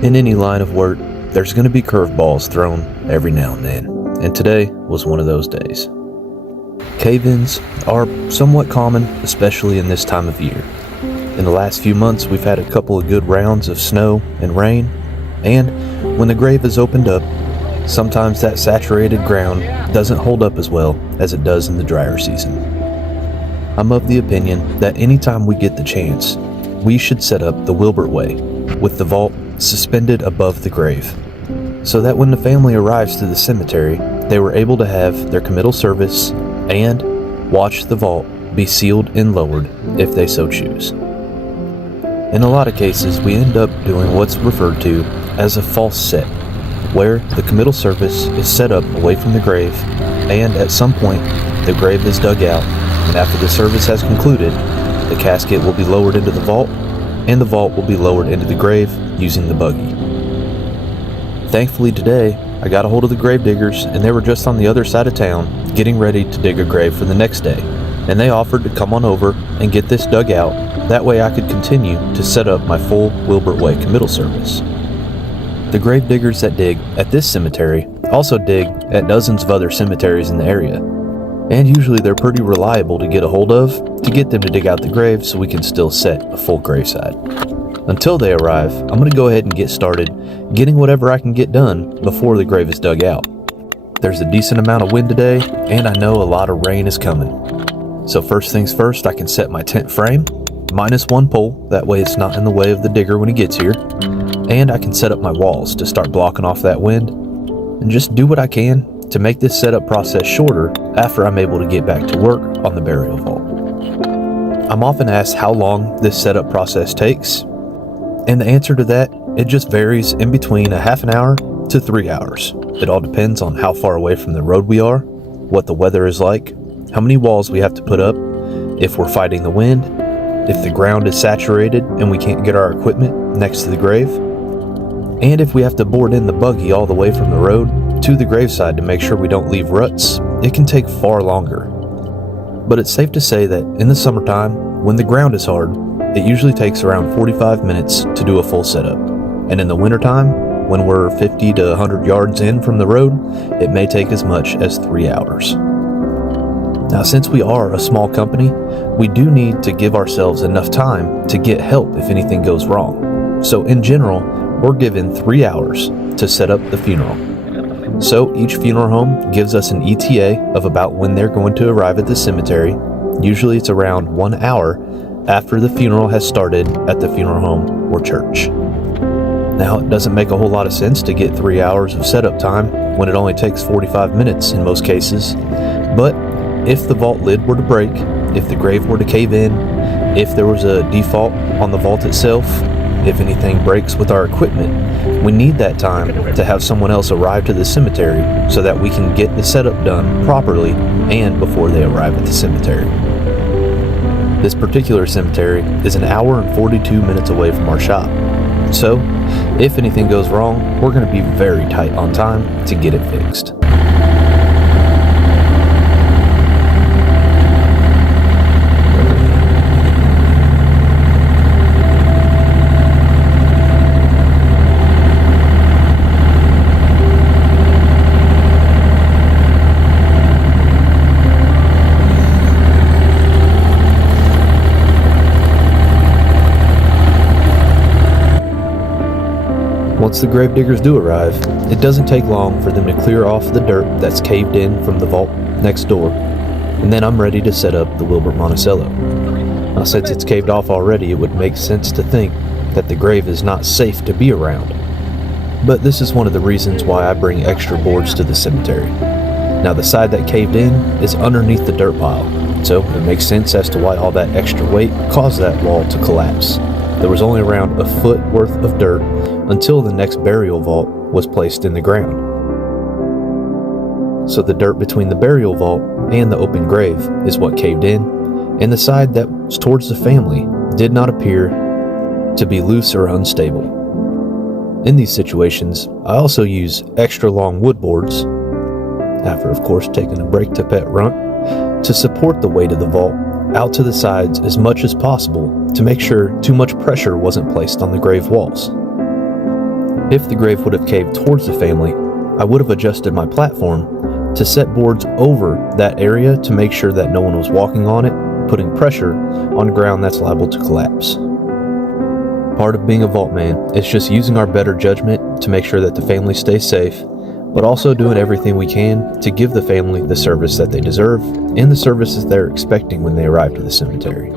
In any line of work, there's going to be curveballs thrown every now and then, and today was one of those days. Cave-ins are somewhat common, especially in this time of year. In the last few months, we've had a couple of good rounds of snow and rain, and when the grave is opened up, sometimes that saturated ground doesn't hold up as well as it does in the drier season. I'm of the opinion that anytime we get the chance, we should set up the Wilbert way, with the vault suspended above the grave, so that when the family arrives to the cemetery, they were able to have their committal service and watch the vault be sealed and lowered if they so choose. In a lot of cases, we end up doing what's referred to as a false set, where the committal service is set up away from the grave, and at some point, the grave is dug out, and after the service has concluded, the casket will be lowered into the vault, and the vault will be lowered into the grave using the buggy. Thankfully today, I got a hold of the gravediggers, and they were just on the other side of town getting ready to dig a grave for the next day, and they offered to come on over and get this dug out. That way I could continue to set up my full Wilbert Way committal service. The gravediggers that dig at this cemetery also dig at dozens of other cemeteries in the area, and usually they're pretty reliable to get a hold of to get them to dig out the grave so we can still set a full graveside. Until they arrive, I'm going to go ahead and get started getting whatever I can get done before the grave is dug out. There's a decent amount of wind today, and I know a lot of rain is coming. So first things first, I can set my tent frame, minus one pole, that way it's not in the way of the digger when he gets here, and I can set up my walls to start blocking off that wind, and just do what I can to make this setup process shorter after I'm able to get back to work on the burial vault. I'm often asked how long this setup process takes, and the answer to that, it just varies in between a half an hour to 3 hours. It all depends on how far away from the road we are, what the weather is like, how many walls we have to put up, if we're fighting the wind, if the ground is saturated and we can't get our equipment next to the grave, and if we have to board in the buggy all the way from the road to the graveside to make sure we don't leave ruts. It can take far longer. But it's safe to say that in the summertime, when the ground is hard, it usually takes around 45 minutes to do a full setup. And in the wintertime, when we're 50 to 100 yards in from the road, it may take as much as 3 hours. Now, since we are a small company, we do need to give ourselves enough time to get help if anything goes wrong. So in general, we're given 3 hours to set up the funeral. So each funeral home gives us an ETA of about when they're going to arrive at the cemetery. Usually it's around 1 hour after the funeral has started at the funeral home or church. Now, it doesn't make a whole lot of sense to get 3 hours of setup time when it only takes 45 minutes in most cases, but if the vault lid were to break, if the grave were to cave in, if there was a default on the vault itself, if anything breaks with our equipment, we need that time to have someone else arrive to the cemetery so that we can get the setup done properly and before they arrive at the cemetery. This particular cemetery is an hour and 42 minutes away from our shop. So, if anything goes wrong, we're going to be very tight on time to get it fixed. Once the gravediggers do arrive, it doesn't take long for them to clear off the dirt that's caved in from the vault next door, and then I'm ready to set up the Wilbert Monticello. Now, since it's caved off already, it would make sense to think that the grave is not safe to be around. But this is one of the reasons why I bring extra boards to the cemetery. Now, the side that caved in is underneath the dirt pile, so it makes sense as to why all that extra weight caused that wall to collapse. There was only around a foot worth of dirt until the next burial vault was placed in the ground. So the dirt between the burial vault and the open grave is what caved in, and the side that was towards the family did not appear to be loose or unstable. In these situations, I also use extra long wood boards, after of course taking a break to pet Runt, to support the weight of the vault out to the sides as much as possible to make sure too much pressure wasn't placed on the grave walls. If the grave would have caved towards the family, I would have adjusted my platform to set boards over that area to make sure that no one was walking on it, putting pressure on ground that's liable to collapse. Part of being a vault man is just using our better judgment to make sure that the family stays safe, but also doing everything we can to give the family the service that they deserve and the services they're expecting when they arrive to the cemetery.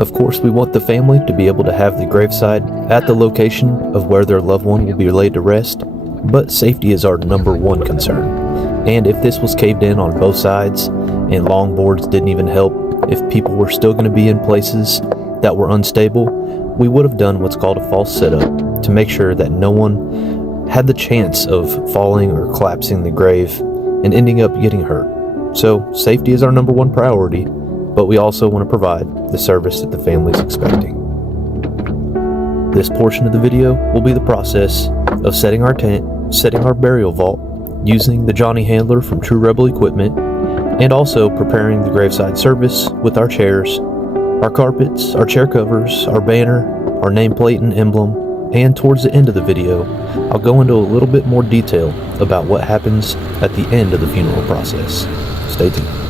Of course, we want the family to be able to have the graveside at the location of where their loved one will be laid to rest, but safety is our number one concern. And if this was caved in on both sides and long boards didn't even help, if people were still going to be in places that were unstable, we would have done what's called a false setup to make sure that no one had the chance of falling or collapsing the grave and ending up getting hurt. So safety is our number one priority, but we also want to provide the service that the family is expecting. This portion of the video will be the process of setting our tent, setting our burial vault, using the Johnny Handler from True Rebel Equipment, and also preparing the graveside service with our chairs, our carpets, our chair covers, our banner, our nameplate and emblem, and towards the end of the video, I'll go into a little bit more detail about what happens at the end of the funeral process. Stay tuned.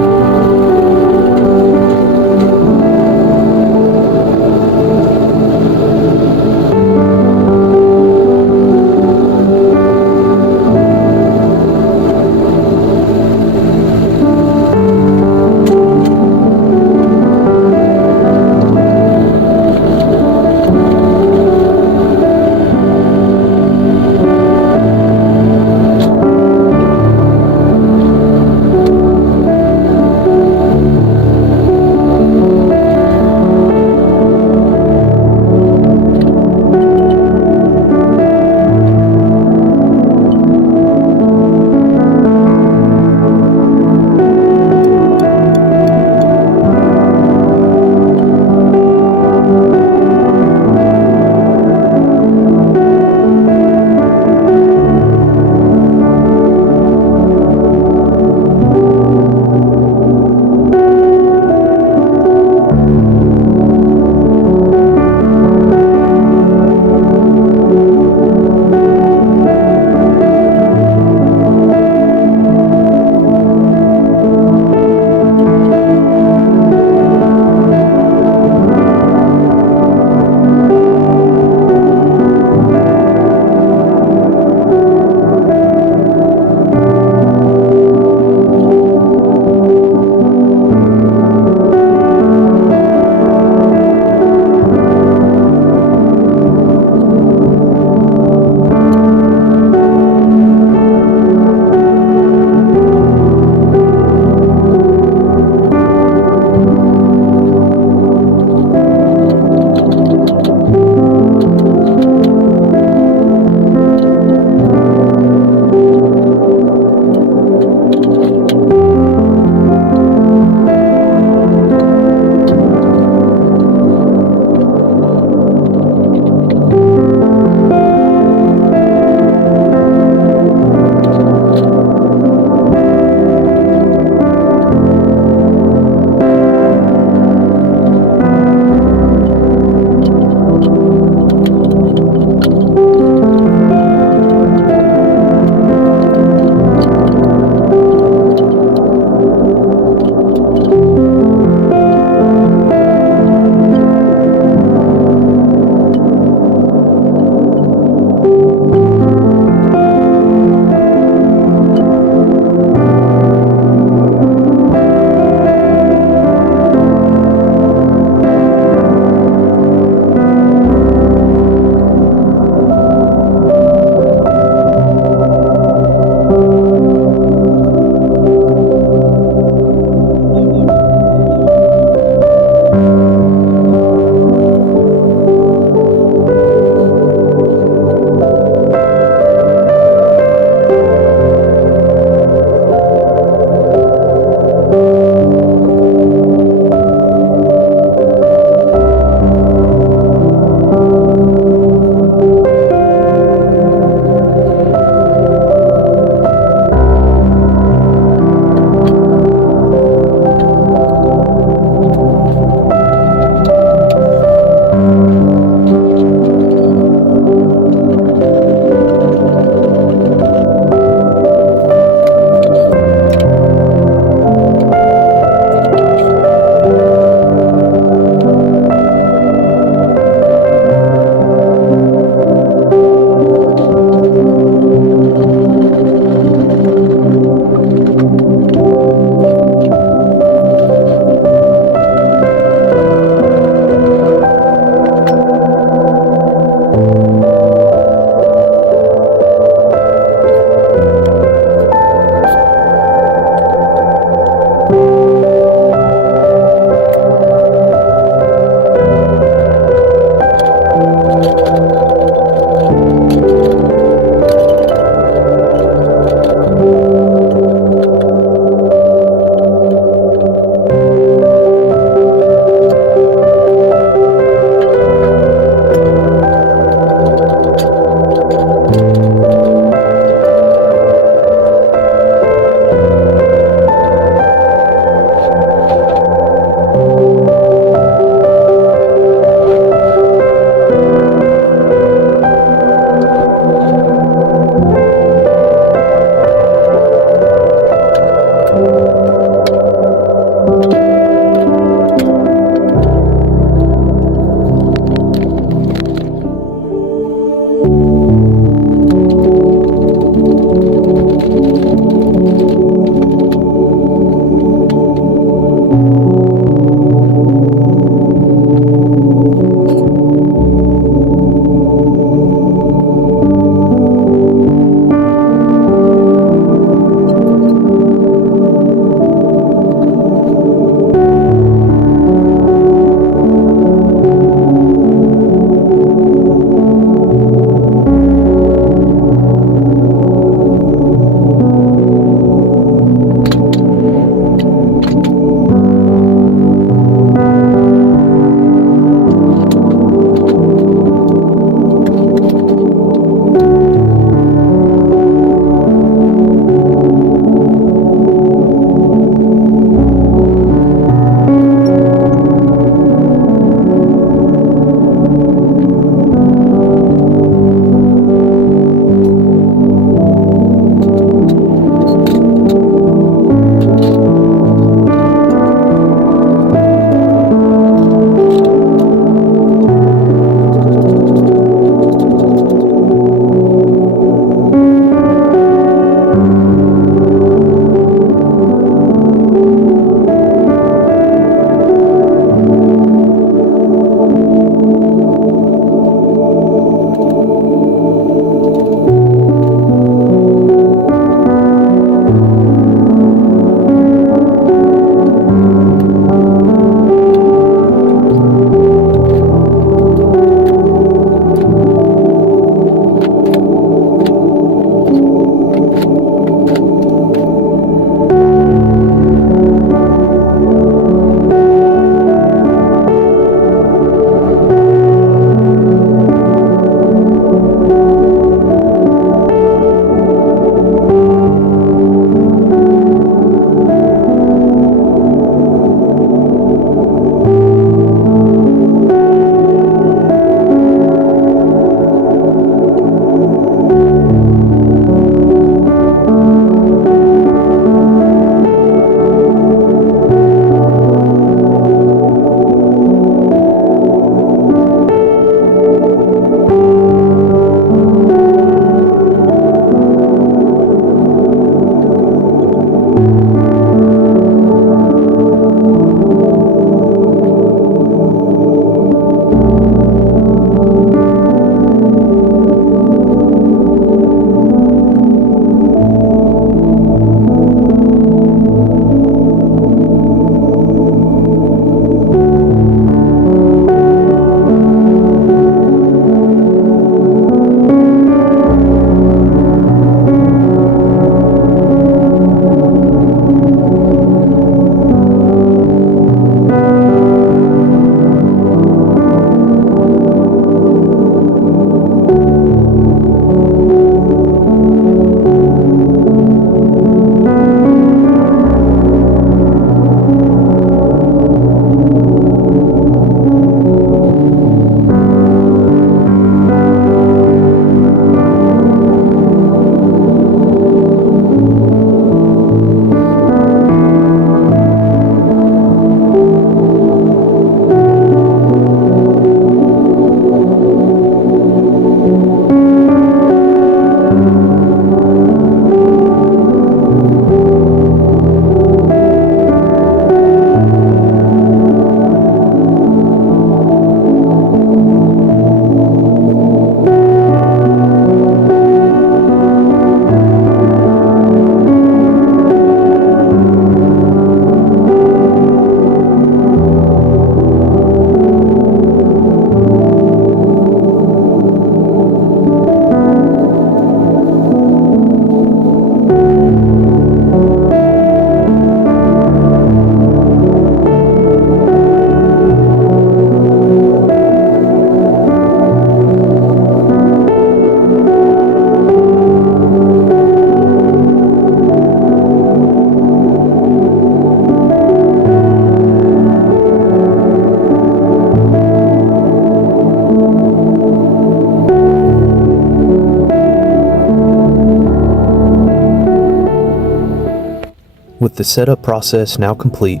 With the setup process now complete,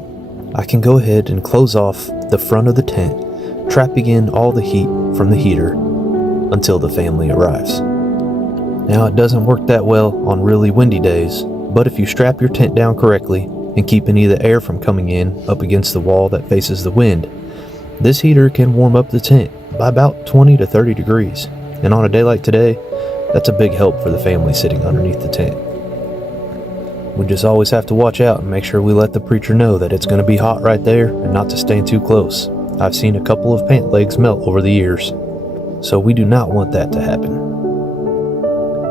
I can go ahead and close off the front of the tent, trapping in all the heat from the heater until the family arrives. Now, it doesn't work that well on really windy days, but if you strap your tent down correctly and keep any of the air from coming in up against the wall that faces the wind, this heater can warm up the tent by about 20 to 30 degrees. And on a day like today, that's a big help for the family sitting underneath the tent. We just always have to watch out and make sure we let the preacher know that it's going to be hot right there and not to stand too close. I've seen a couple of pant legs melt over the years, so we do not want that to happen.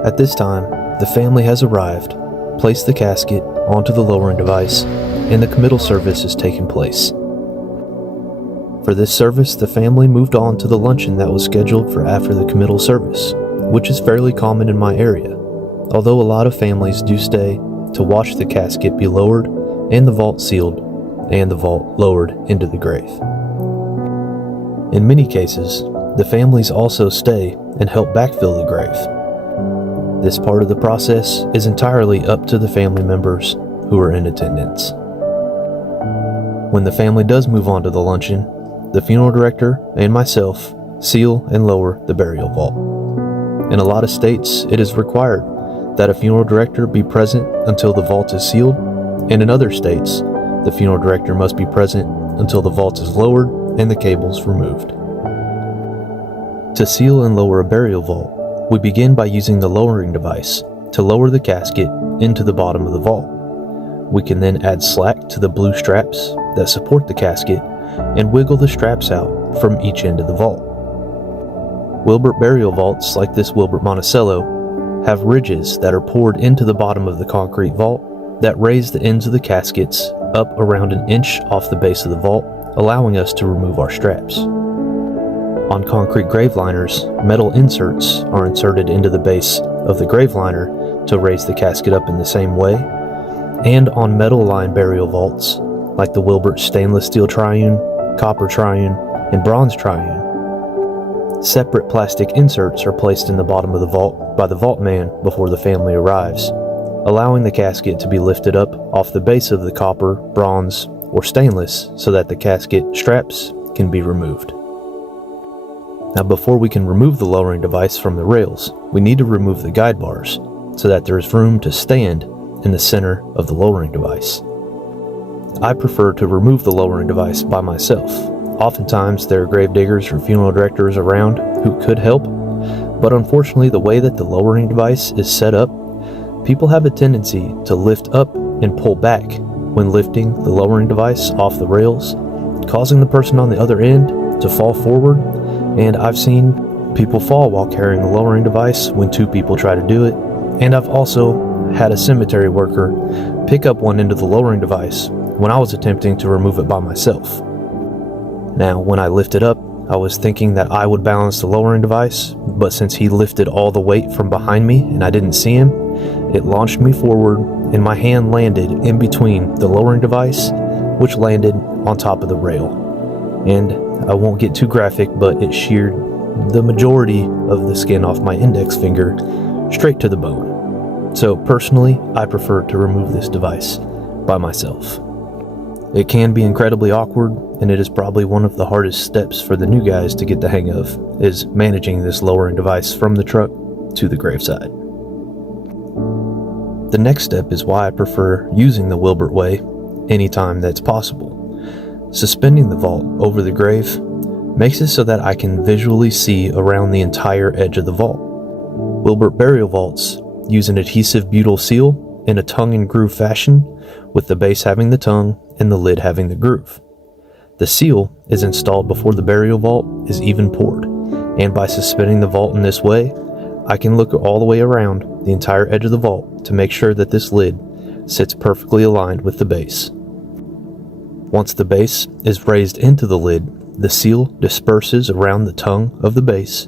At this time, the family has arrived, placed the casket onto the lowering device, and the committal service is taking place. For this service, the family moved on to the luncheon that was scheduled for after the committal service, which is fairly common in my area, although a lot of families do stay to watch the casket be lowered and the vault sealed and the vault lowered into the grave. In many cases, the families also stay and help backfill the grave. This part of the process is entirely up to the family members who are in attendance. When the family does move on to the luncheon, the funeral director and myself seal and lower the burial vault. In a lot of states, it is required that a funeral director be present until the vault is sealed, and in other states, the funeral director must be present until the vault is lowered and the cables removed. To seal and lower a burial vault, we begin by using the lowering device to lower the casket into the bottom of the vault. We can then add slack to the blue straps that support the casket and wiggle the straps out from each end of the vault. Wilbert burial vaults like this Wilbert Monticello have ridges that are poured into the bottom of the concrete vault that raise the ends of the caskets up around an inch off the base of the vault, allowing us to remove our straps. On concrete grave liners, metal inserts are inserted into the base of the grave liner to raise the casket up in the same way, and on metal lined burial vaults like the Wilbert stainless steel triune, copper triune, and bronze triune, separate plastic inserts are placed in the bottom of the vault by the vault man before the family arrives, allowing the casket to be lifted up off the base of the copper, bronze, or stainless so that the casket straps can be removed. Now, before we can remove the lowering device from the rails, we need to remove the guide bars so that there is room to stand in the center of the lowering device. I prefer to remove the lowering device by myself. Oftentimes there are gravediggers or funeral directors around who could help, but unfortunately the way that the lowering device is set up, people have a tendency to lift up and pull back when lifting the lowering device off the rails, causing the person on the other end to fall forward, and I've seen people fall while carrying the lowering device when two people try to do it, and I've also had a cemetery worker pick up one end of the lowering device when I was attempting to remove it by myself. Now, when I lifted up, I was thinking that I would balance the lowering device, but since he lifted all the weight from behind me and I didn't see him, it launched me forward and my hand landed in between the lowering device, which landed on top of the rail. And I won't get too graphic, but it sheared the majority of the skin off my index finger straight to the bone. So personally, I prefer to remove this device by myself. It can be incredibly awkward, and it is probably one of the hardest steps for the new guys to get the hang of, is managing this lowering device from the truck to the graveside. The next step is why I prefer using the Wilbert way anytime that's possible. Suspending the vault over the grave makes it so that I can visually see around the entire edge of the vault. Wilbert burial vaults use an adhesive butyl seal in a tongue and groove fashion, with the base having the tongue and the lid having the groove. The seal is installed before the burial vault is even poured, and by suspending the vault in this way, I can look all the way around the entire edge of the vault to make sure that this lid sits perfectly aligned with the base. Once the base is raised into the lid, the seal disperses around the tongue of the base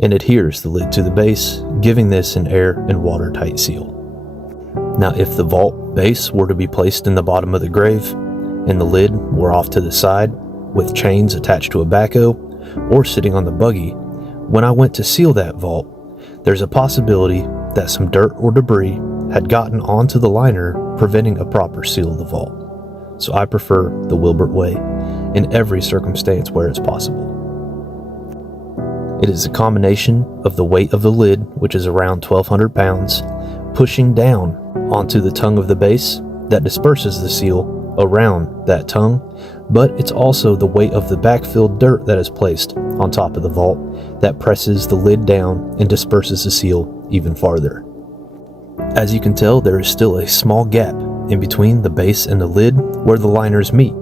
and adheres the lid to the base, giving this an air and watertight seal. Now, if the vault base were to be placed in the bottom of the grave and the lid were off to the side with chains attached to a backhoe or sitting on the buggy, when I went to seal that vault, there's a possibility that some dirt or debris had gotten onto the liner, preventing a proper seal of the vault. So I prefer the Wilbert way in every circumstance where it's possible. It is a combination of the weight of the lid, which is around 1,200 pounds, pushing down onto the tongue of the base that disperses the seal around that tongue, but it's also the weight of the backfill dirt that is placed on top of the vault that presses the lid down and disperses the seal even farther. As you can tell, there is still a small gap in between the base and the lid where the liners meet.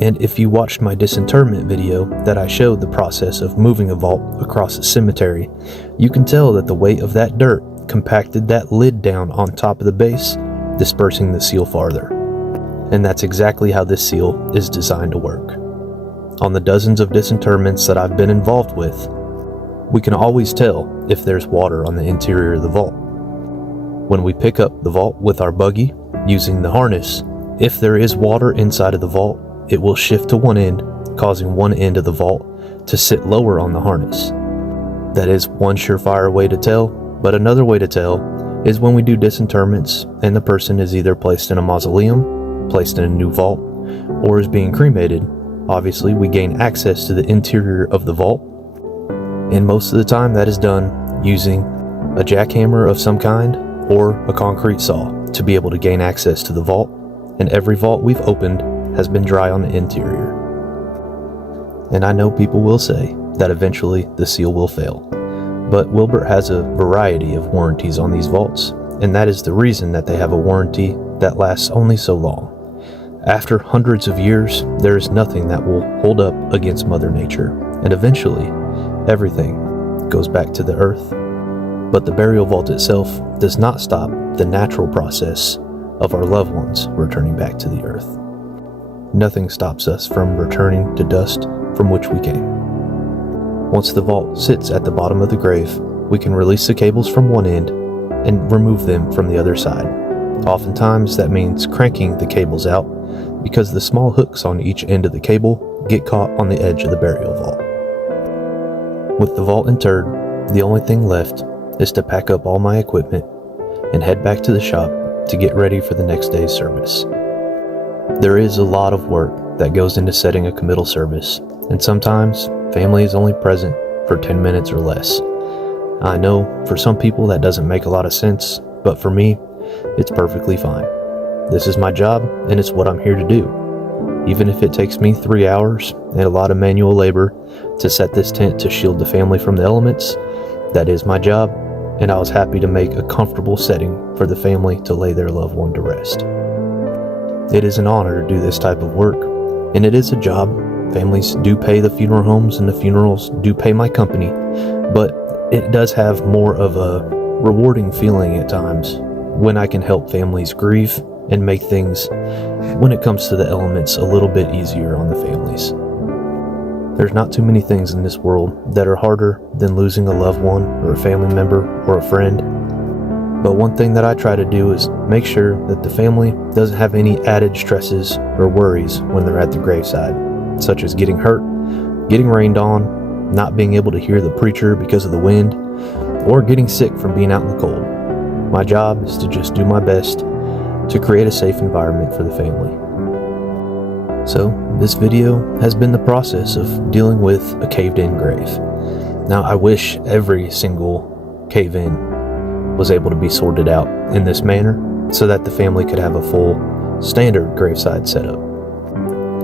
And if you watched my disinterment video that I showed the process of moving a vault across a cemetery, you can tell that the weight of that dirt compacted that lid down on top of the base, dispersing the seal farther. And that's exactly how this seal is designed to work. On the dozens of disinterments that I've been involved with, we can always tell if there's water on the interior of the vault. When we pick up the vault with our buggy using the harness, if there is water inside of the vault, it will shift to one end, causing one end of the vault to sit lower on the harness. That is one surefire way to tell, but another way to tell is when we do disinterments and the person is either placed in a mausoleum, placed in a new vault, or is being cremated. Obviously, we gain access to the interior of the vault, and most of the time that is done using a jackhammer of some kind or a concrete saw to be able to gain access to the vault, and every vault we've opened has been dry on the interior. And I know people will say that eventually the seal will fail, but Wilbert has a variety of warranties on these vaults, and that is the reason that they have a warranty that lasts only so long. After hundreds of years, there is nothing that will hold up against Mother Nature, and eventually everything goes back to the earth. But the burial vault itself does not stop the natural process of our loved ones returning back to the earth. Nothing stops us from returning to dust from which we came. Once the vault sits at the bottom of the grave, we can release the cables from one end and remove them from the other side. Oftentimes that means cranking the cables out because the small hooks on each end of the cable get caught on the edge of the burial vault. With the vault interred, the only thing left is to pack up all my equipment and head back to the shop to get ready for the next day's service. There is a lot of work that goes into setting a committal service, and sometimes family is only present for 10 minutes or less. I know for some people that doesn't make a lot of sense, but for me, it's perfectly fine. This is my job, and it's what I'm here to do. Even if it takes me 3 hours and a lot of manual labor to set this tent to shield the family from the elements, that is my job, and I was happy to make a comfortable setting for the family to lay their loved one to rest. It is an honor to do this type of work, and it is a job. Families do pay the funeral homes, and the funerals do pay my company, but it does have more of a rewarding feeling at times when I can help families grieve and make things, when it comes to the elements, a little bit easier on the families. There's not too many things in this world that are harder than losing a loved one or a family member or a friend. But one thing that I try to do is make sure that the family doesn't have any added stresses or worries when they're at the graveside, such as getting hurt, getting rained on, not being able to hear the preacher because of the wind, or getting sick from being out in the cold. My job is to just do my best to create a safe environment for the family. So this video has been the process of dealing with a caved-in grave. Now I wish every single cave-in was able to be sorted out in this manner so that the family could have a full standard graveside setup.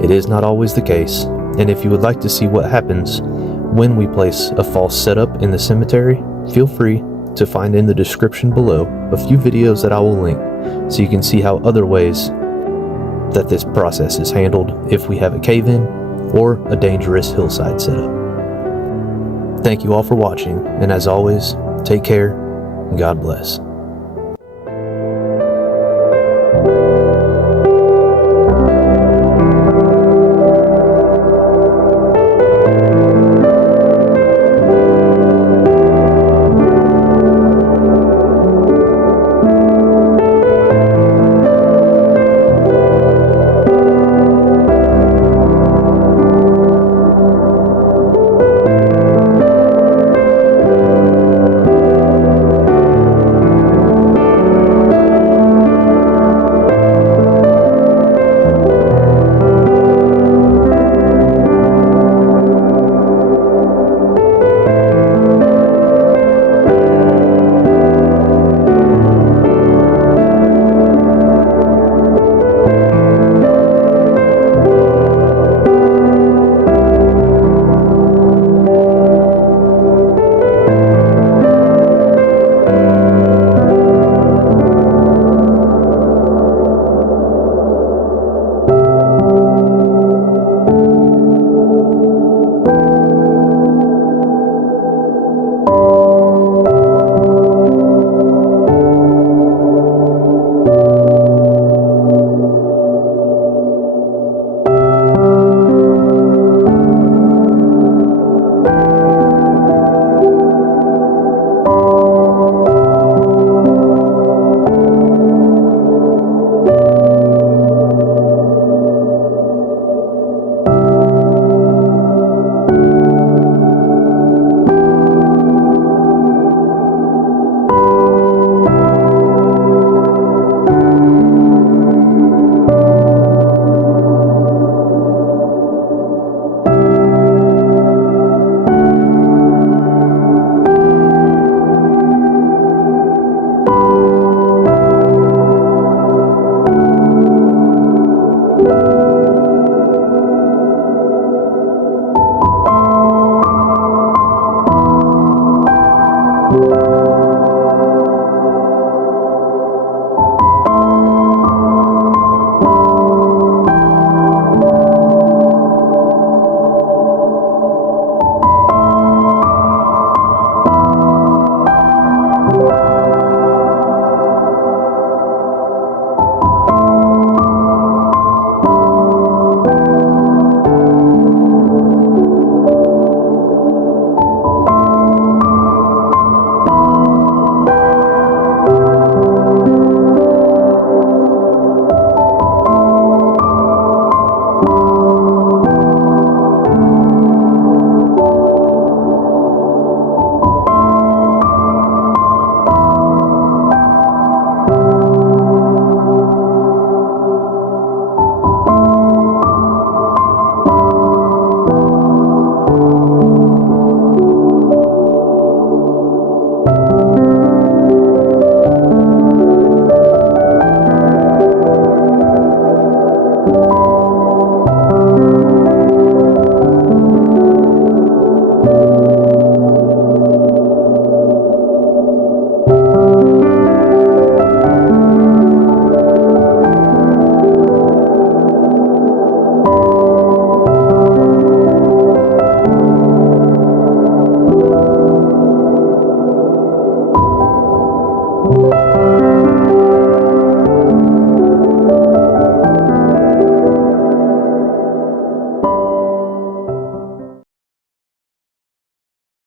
It is not always the case, and if you would like to see what happens when we place a false setup in the cemetery, feel free to find in the description below a few videos that I will link so you can see how other ways that this process is handled if we have a cave-in or a dangerous hillside setup. Thank you all for watching, and as always, take care and God bless.